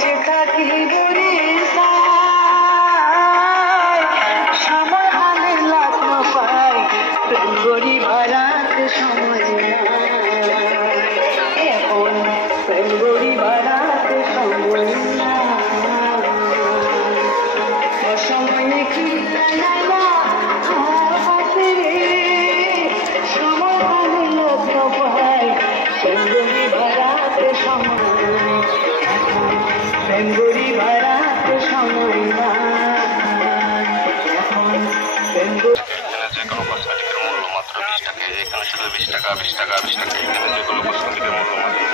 যে থাকি সময় হালে লাগলো পাই প্রেম করি বাড়াতে সময় এখন প্রেম করি বাড়াতে সময় সময় কি সময় হালে লাগলো পাই প্রেম করি বাড়াতে সময় প্রেম করি বাড়াতে সময় না এখন প্রেম যে কোনো কসমেটিকের মূল্য মাত্র 20 টাকা। এখানে শুধু 20 টাকা 20 টাকা 20 টাকা। এখানে যেগুলো কসমেটিকের মূল্য মাত্র